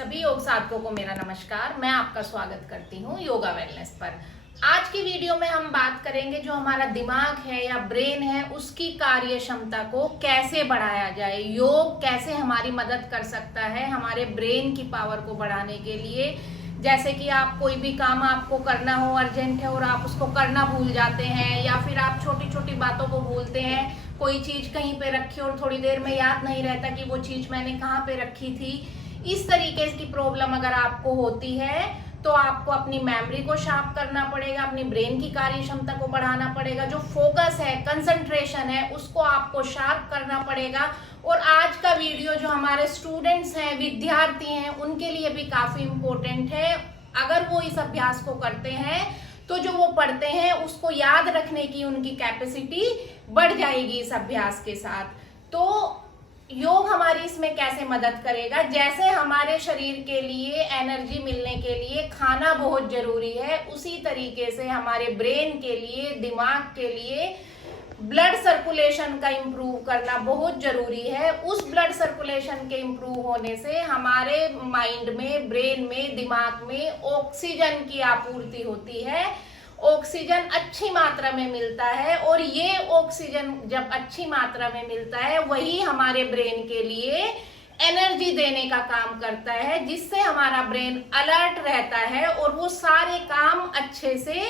सभी योग साधकों को मेरा नमस्कार। मैं आपका स्वागत करती हूँ योगा वेलनेस पर। आज की वीडियो में हम बात करेंगे जो हमारा दिमाग है या ब्रेन है उसकी कार्य क्षमता को कैसे बढ़ाया जाए। योग कैसे हमारी मदद कर सकता है हमारे ब्रेन की पावर को बढ़ाने के लिए। जैसे कि आप कोई भी काम आपको करना हो, अर्जेंट है और आप उसको करना भूल जाते हैं, या फिर आप छोटी छोटी बातों को भूलते हैं। कोई चीज कहीं पे रखी और थोड़ी देर में याद नहीं रहता कि वो चीज मैंने कहाँ पे रखी थी। इस तरीके की प्रॉब्लम अगर आपको होती है तो आपको अपनी मेमोरी को शार्प करना पड़ेगा, अपनी ब्रेन की कार्य क्षमता को बढ़ाना पड़ेगा। जो फोकस है, कंसंट्रेशन है, उसको आपको शार्प करना पड़ेगा। और आज का वीडियो जो हमारे स्टूडेंट्स हैं, विद्यार्थी हैं, उनके लिए भी काफी इम्पोर्टेंट है। अगर वो इस अभ्यास को करते हैं तो जो वो पढ़ते हैं उसको याद रखने की उनकी कैपेसिटी बढ़ जाएगी इस अभ्यास के साथ। तो योग हमारी इसमें कैसे मदद करेगा? जैसे हमारे शरीर के लिए एनर्जी मिलने के लिए खाना बहुत जरूरी है, उसी तरीके से हमारे ब्रेन के लिए, दिमाग के लिए ब्लड सर्कुलेशन का इम्प्रूव करना बहुत जरूरी है। उस ब्लड सर्कुलेशन के इम्प्रूव होने से हमारे माइंड में, ब्रेन में, दिमाग में ऑक्सीजन की आपूर्ति होती है। ऑक्सीजन अच्छी मात्रा में मिलता है और ये ऑक्सीजन जब अच्छी मात्रा में मिलता है वही हमारे ब्रेन के लिए एनर्जी देने का काम करता है, जिससे हमारा ब्रेन अलर्ट रहता है और वो सारे काम अच्छे से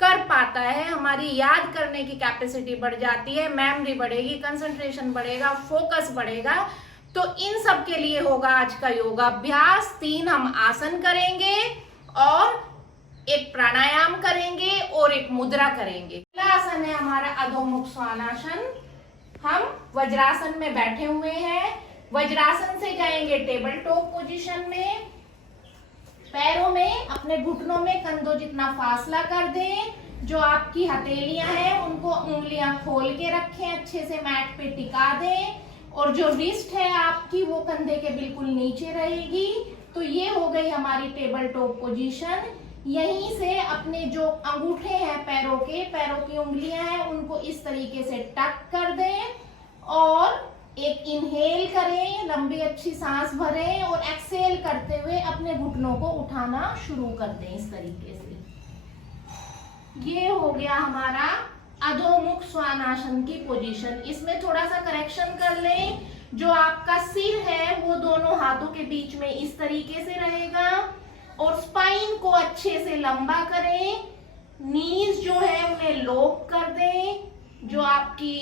कर पाता है। हमारी याद करने की कैपेसिटी बढ़ जाती है, मेमोरी बढ़ेगी, कंसंट्रेशन बढ़ेगा, फोकस बढ़ेगा। तो इन सब के लिए होगा आज का योगाभ्यास। 3 हम आसन करेंगे और एक प्राणायाम करेंगे और एक मुद्रा करेंगे। पहला आसन है हमारा अधोमुख स्वानासन। हम वज्रासन में बैठे हुए हैं। वज्रासन से जाएंगे टेबल टॉप पोजीशन में। पैरों में, अपने घुटनों में कंधों जितना फासला कर दें। जो आपकी हथेलियां हैं उनको उंगलियां खोल के रखें, अच्छे से मैट पे टिका दें। और जो रिस्ट है आपकी वो कंधे के बिल्कुल नीचे रहेगी। तो ये हो गई हमारी टेबल टॉप पोजीशन। यहीं से अपने जो अंगूठे हैं पैरों की उंगलियां हैं उनको इस तरीके से टक कर दें और एक इनहेल करें, लंबी अच्छी सांस भरें और एक्सहेल करते हुए अपने घुटनों को उठाना शुरू कर दें इस तरीके से। ये हो गया हमारा अधोमुख स्वानासन की पोजीशन। इसमें थोड़ा सा करेक्शन कर लें। जो आपका सिर है वो दोनों हाथों के बीच में इस तरीके से रहेगा और स्पाइन को अच्छे से लंबा करें। नीज जो है उन्हें लॉक कर दें। जो आपकी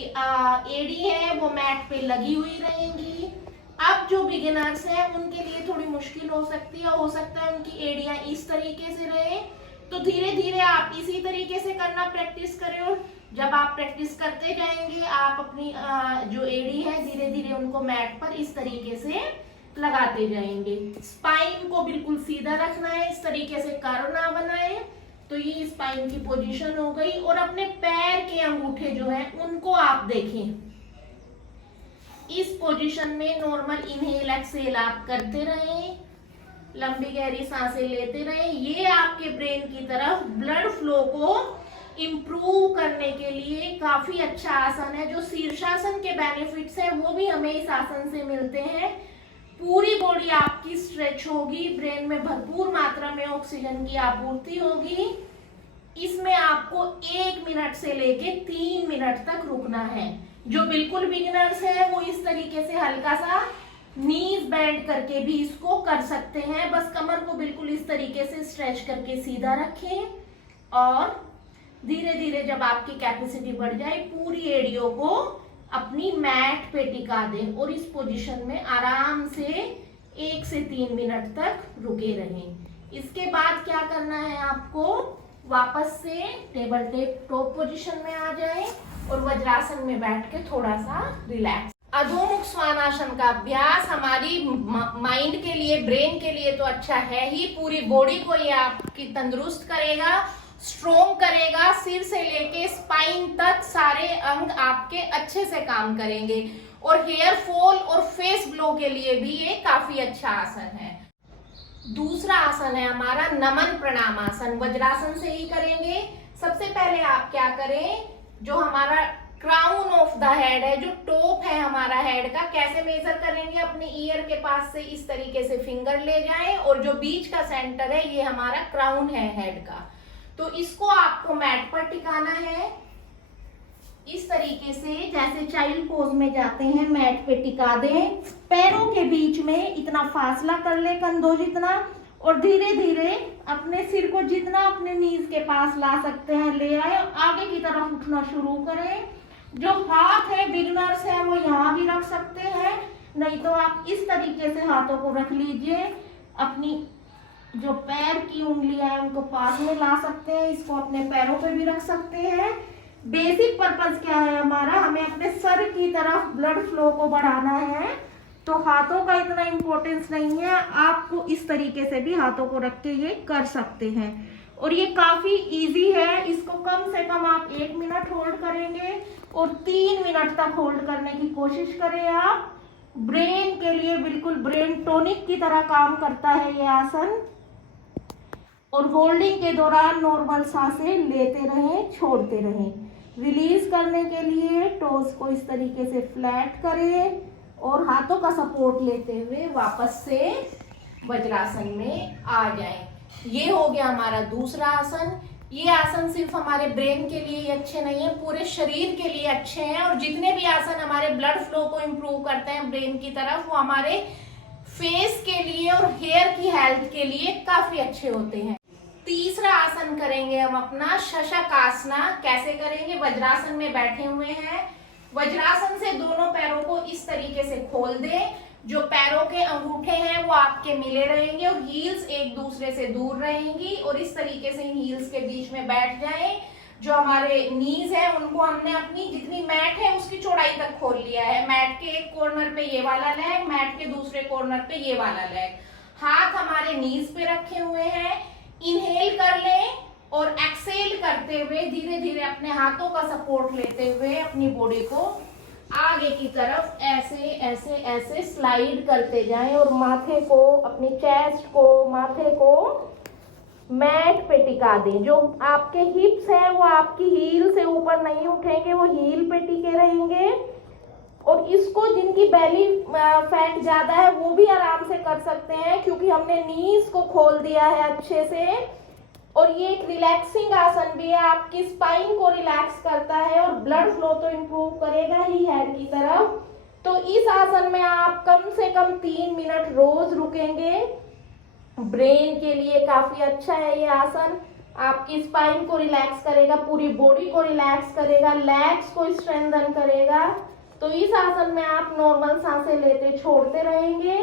एड़ी है वो मैट पे लगी हुई रहेंगी। अब जो बिगिनर्स हैं उनके लिए थोड़ी मुश्किल हो सकती है, हो सकता है उनकी एड़ियां इस तरीके से रहे। तो धीरे धीरे आप इसी तरीके से करना प्रैक्टिस करें और जब आप प्रैक्टिस करते जाएंगे आप अपनी जो एड़ी है धीरे धीरे उनको मैट पर इस तरीके से लगाते जाएंगे। स्पाइन को बिल्कुल सीधा रखना है, इस तरीके से कर्व ना बनाए। तो ये स्पाइन की पोजीशन हो गई। और अपने पैर के अंगूठे जो हैं उनको आप देखें इस पोजीशन में। नॉर्मल इनहेल एक्सहेल आप करते रहें, लंबी गहरी सांसें लेते रहें। ये आपके ब्रेन की तरफ ब्लड फ्लो को इम्प्रूव करने के लिए काफी अच्छा आसन है। जो शीर्षासन के बेनिफिट्स हैं वो भी हमें इस आसन से मिलते हैं। पूरी बॉडी आपकी स्ट्रेच होगी, ब्रेन में भरपूर मात्रा में ऑक्सीजन की आपूर्ति होगी। इसमें आपको 1 मिनट से लेके 3 मिनट तक रुकना है। जो बिल्कुल बिगिनर्स है वो इस तरीके से हल्का सा नीज बेंड करके भी इसको कर सकते हैं। बस कमर को बिल्कुल इस तरीके से स्ट्रेच करके सीधा रखें और धीरे धीरे जब आपकी कैपेसिटी बढ़ जाए पूरी एड़ियों को अपनी मैट पे टिका दें और इस पोजीशन में आराम से 1 से 3 मिनट तक रुके रहें। इसके बाद क्या करना है आपको, वापस से टेबल टॉप पोजीशन में आ जाएं और वज्रासन में बैठ के थोड़ा सा रिलैक्स। अधोमुख स्वानासन का अभ्यास हमारी माइंड के लिए, ब्रेन के लिए तो अच्छा है ही, पूरी बॉडी को ये आपकी तंदुरुस्त करेगा, स्ट्रोंग करेगा। सिर से लेके स्पाइन तक सारे अंग आपके अच्छे से काम करेंगे। और हेयर फॉल और फेस ग्लो के लिए भी ये काफी अच्छा आसन है। दूसरा आसन है हमारा नमन प्रणाम आसन। वज्रासन से ही करेंगे। सबसे पहले आप क्या करें, जो हमारा क्राउन ऑफ द हेड है, जो टॉप है हमारा हेड का। कैसे मेजर करेंगे? अपने ईयर के पास से इस तरीके से फिंगर ले जाएं और जो बीच का सेंटर है ये हमारा क्राउन है हेड का। तो इसको आपको मैट पर टिकाना है इस तरीके से, जैसे चाइल्ड पोज में जाते हैं मैट पे टिका दें। पैरों के बीच में इतना फासला कर ले कंधों जितना, और धीरे धीरे अपने सिर को जितना अपने नीज के पास ला सकते हैं ले आए और आगे की तरफ उठना शुरू करें। जो हाथ है बिगनर्स है वो यहाँ भी रख सकते हैं, नहीं तो आप इस तरीके से हाथों को रख लीजिए। अपनी जो पैर की उंगलियां हैं उनको पास में ला सकते हैं, इसको अपने पैरों पे भी रख सकते हैं। बेसिक पर्पस क्या है हमारा? हमें अपने सर की तरफ ब्लड फ्लो को बढ़ाना है, तो हाथों का इतना इम्पोर्टेंस नहीं है। आपको इस तरीके से भी हाथों को रख के ये कर सकते हैं और ये काफी इजी है। इसको कम से कम आप 1 मिनट होल्ड करेंगे और 3 मिनट तक होल्ड करने की कोशिश करें आप। ब्रेन के लिए बिल्कुल ब्रेन टॉनिक की तरह काम करता है ये आसन। और होल्डिंग के दौरान नॉर्मल सांसें लेते रहें, छोड़ते रहें। रिलीज करने के लिए टोज को इस तरीके से फ्लैट करें और हाथों का सपोर्ट लेते हुए वापस से वज्रासन में आ जाएं। ये हो गया हमारा दूसरा आसन। ये आसन सिर्फ हमारे ब्रेन के लिए ही अच्छे नहीं है, पूरे शरीर के लिए अच्छे हैं। और जितने भी आसन हमारे ब्लड फ्लो को इम्प्रूव करते हैं ब्रेन की तरफ, वो हमारे फेस के लिए और हेयर की हेल्थ के लिए काफी अच्छे होते हैं। तीसरा आसन करेंगे हम अपना शशकासना। कैसे करेंगे? वज्रासन में बैठे हुए हैं, वज्रासन से दोनों पैरों को इस तरीके से खोल दें। जो पैरों के अंगूठे हैं वो आपके मिले रहेंगे और हील्स एक दूसरे से दूर रहेंगी और इस तरीके से हील्स के बीच में बैठ जाएं। जो हमारे नीज है उनको हमने अपनी जितनी मैट है उसकी चौड़ाई तक खोल लिया है। मैट के एक कॉर्नर पे ये वाला लेग, मैट के दूसरे कॉर्नर पे ये वाला लेग। हाथ हमारे नीज पे रखे हुए हैं। इनहेल कर लें और एक्सेल करते हुए धीरे धीरे अपने हाथों का सपोर्ट लेते हुए अपनी बॉडी को आगे की तरफ ऐसे ऐसे ऐसे स्लाइड करते जाएं और माथे को, अपनी चेस्ट को, माथे को मैट पे टिका दें। जो आपके हिप्स हैं वो आपकी हील से ऊपर नहीं उठेंगे, वो हील पे टिके रहेंगे। और इसको जिनकी बेली फैट ज्यादा है वो भी आराम से कर सकते हैं, क्योंकि हमने नीज को खोल दिया है अच्छे से। और ये एक रिलैक्सिंग आसन भी है, आपकी स्पाइन को रिलैक्स करता है और ब्लड फ्लो तो इम्प्रूव करेगा ही हेड की तरफ। तो इस आसन में आप कम से कम 3 मिनट रोज रुकेंगे। ब्रेन के लिए काफी अच्छा है ये आसन। आपकी स्पाइन को रिलैक्स करेगा, पूरी बॉडी को रिलैक्स करेगा, लेग्स को स्ट्रेंथन करेगा। तो इस आसन में आप नॉर्मल सांसें लेते छोड़ते रहेंगे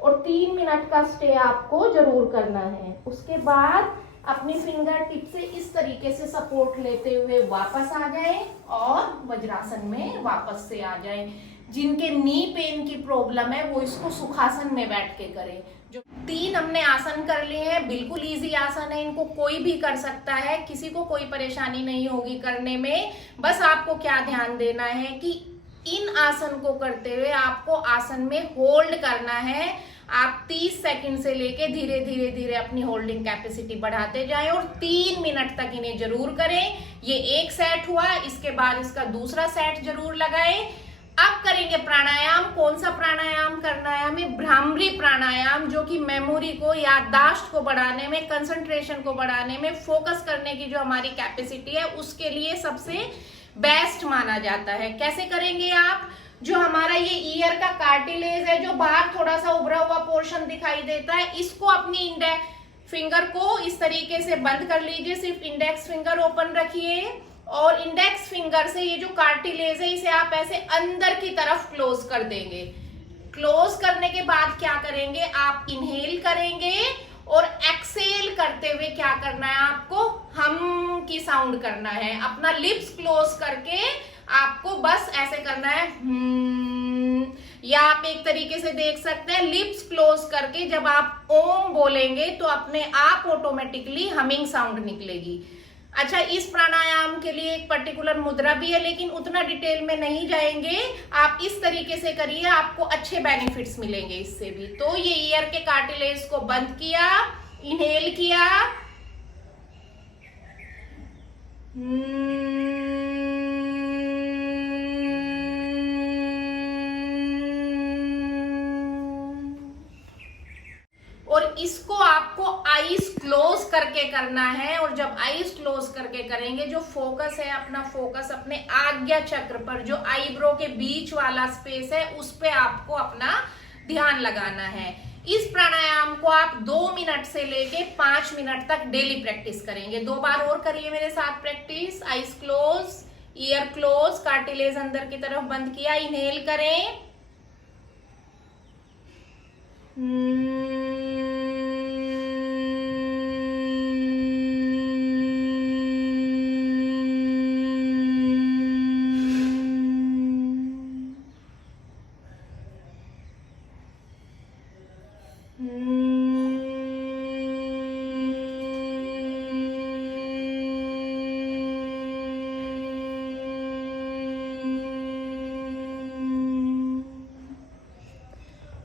और 3 मिनट का स्टे आपको जरूर करना है। उसके बाद अपनी फिंगर टिप से इस तरीके से सपोर्ट लेते हुए वापस आ जाएं और वज्रासन में वापस से आ जाएं। जिनके नी पेन की प्रॉब्लम है वो इसको सुखासन में बैठ के करें। जो 3 हमने आसन कर लिए हैं, बिल्कुल इजी आसन है, इनको कोई भी कर सकता है, किसी को कोई परेशानी नहीं होगी करने में। बस आपको क्या ध्यान देना है कि इन आसन को करते हुए आपको आसन में होल्ड करना है। आप 30 सेकंड से लेके धीरे धीरे धीरे अपनी होल्डिंग कैपेसिटी बढ़ाते जाएं और 3 मिनट तक इन्हें जरूर करें। ये एक सेट हुआ, इसके बाद इसका दूसरा सेट जरूर लगाएं। अब करेंगे प्राणायाम। कौन सा प्राणायाम करना है हमें? भ्रामरी प्राणायाम, जो कि मेमोरी को, याददाश्त को बढ़ाने में, कंसंट्रेशन को बढ़ाने में, फोकस करने की जो हमारी कैपेसिटी है उसके लिए सबसे बेस्ट माना जाता है। कैसे करेंगे आप? जो हमारा ये ईयर का कार्टिलेज है, जो बाहर थोड़ा सा उभरा हुआ पोर्शन दिखाई देता है, इसको अपनी इंडेक्स फिंगर को इस तरीके से बंद कर लीजिए। सिर्फ इंडेक्स फिंगर ओपन रखिए और इंडेक्स फिंगर से ये जो कार्टिलेज है इसे आप ऐसे अंदर की तरफ क्लोज कर देंगे। क्लोज करने के बाद क्या करेंगे? आप इनहेल करेंगे और एक्सेल करते हुए क्या करना है आपको? हम की साउंड करना है। अपना लिप्स क्लोज करके आपको बस ऐसे करना है या आप एक तरीके से देख सकते हैं लिप्स क्लोज करके जब आप ओम बोलेंगे तो अपने आप ऑटोमेटिकली हमिंग साउंड निकलेगी। अच्छा, इस प्राणायाम के लिए एक पर्टिकुलर मुद्रा भी है, लेकिन उतना डिटेल में नहीं जाएंगे। आप इस तरीके से करिए, आपको अच्छे बेनिफिट्स मिलेंगे इससे भी। तो ये ईयर के कार्टिलेज को बंद किया, इनहेल किया, और इसको आपको आईज क्लोज करके करना है। और जब आईज क्लोज करके करेंगे, जो फोकस है अपना, फोकस अपने आज्ञा चक्र पर, जो आईब्रो के बीच वाला स्पेस है उस पे आपको अपना ध्यान लगाना है। इस प्राणायाम को आप 2 मिनट से लेके 5 मिनट तक डेली प्रैक्टिस करेंगे। 2 बार और करिए मेरे साथ practice. Eyes close, year close, cartilage अंदर की तरफ बंद किया, इनहेल करें।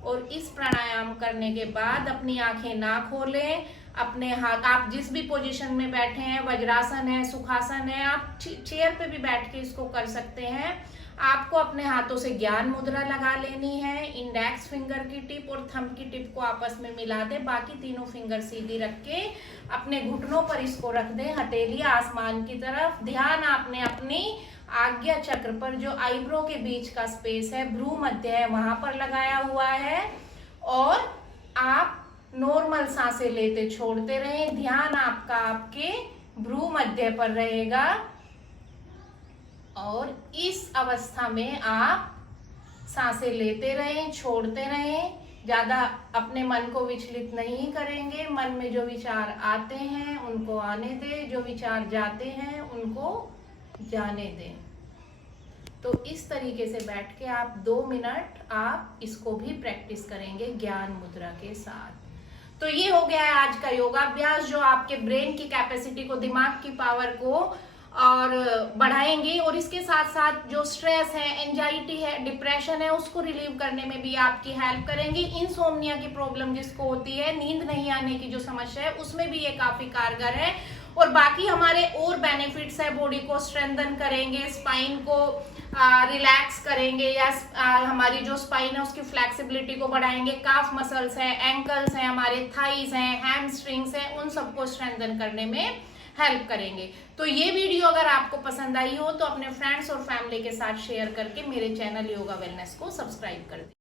और इस प्राणायाम करने के बाद अपनी आंखें ना खोलें। अपने हाथ, आप जिस भी पोजीशन में बैठे हैं, वज्रासन है, सुखासन है, आप चेयर पे भी बैठ के इसको कर सकते हैं। आपको अपने हाथों से ज्ञान मुद्रा लगा लेनी है। इंडेक्स फिंगर की टिप और थंब की टिप को आपस में मिला दे, बाकी तीनों फिंगर सीधी रख के अपने घुटनों पर इसको रख दें, हथेली आसमान की तरफ। ध्यान आपने अपनी आज्ञा चक्र पर, जो आईब्रो के बीच का स्पेस है, भ्रू मध्य है, वहां पर लगाया हुआ है। और आप नॉर्मल सांसें लेते छोड़ते रहें। ध्यान आपका आपके भ्रू मध्य पर रहेगा। और इस अवस्था में आप सांसें लेते रहें, छोड़ते रहें। ज्यादा अपने मन को विचलित नहीं करेंगे। मन में जो विचार आते हैं उनको आने दें, जो विचार जाते हैं उनको जाने दें। तो इस तरीके से बैठ के आप 2 मिनट आप इसको भी प्रैक्टिस करेंगे ज्ञान मुद्रा के साथ। तो ये हो गया है आज का योगाभ्यास, जो आपके ब्रेन की कैपेसिटी को, दिमाग की पावर को और बढ़ाएंगे। और इसके साथ साथ जो स्ट्रेस है, एंजाइटी है, डिप्रेशन है, उसको रिलीव करने में भी आपकी हेल्प करेंगे। इंसोम्निया की प्रॉब्लम जिसको होती है, नींद नहीं आने की जो समस्या है, उसमें भी ये काफी कारगर है। और बाकी हमारे और बेनिफिट्स है, बॉडी को स्ट्रेंथन करेंगे, स्पाइन को रिलैक्स करेंगे, या हमारी जो स्पाइन है उसकी फ्लेक्सिबिलिटी को बढ़ाएंगे। काफ मसल्स है, एंकल्स हैं, हमारे थाइज हैं, हैमस्ट्रिंग्स हैं, उन सबको स्ट्रेंथन करने में हेल्प करेंगे। तो ये वीडियो अगर आपको पसंद आई हो तो अपने फ्रेंड्स और फैमिली के साथ शेयर करके मेरे चैनल योगा वेलनेस को सब्सक्राइब कर दीजिए।